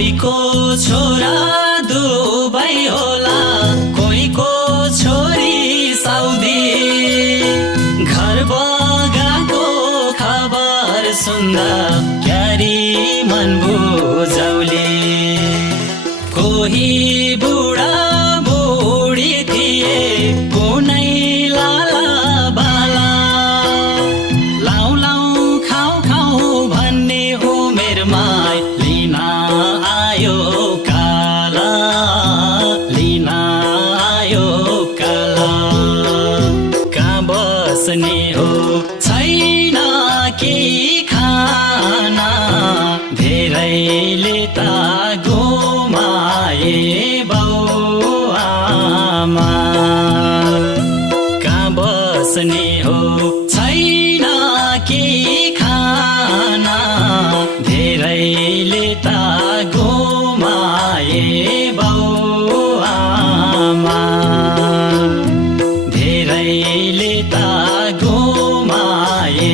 कोहीको छोरा दुबई होला, कोहीको छोरी साउदी। घर बगाको खबर सुन्दा क्यारी मन बुझौली। कोही बुढा बुढी थिए, कुनै लाला बाला। लाउ लाउ खाउ खाउ भन्ने उमेरमा लिन आयो काला, लिन आयो काला। कहाँ बस्ने हो छैन के खाना, धेरैले त गुमाए बाउ आमा। कहाँ बस्ने हो छैन के खाना, धेरैले त गुमाए बाउ आमा। धेरैले त गुमाए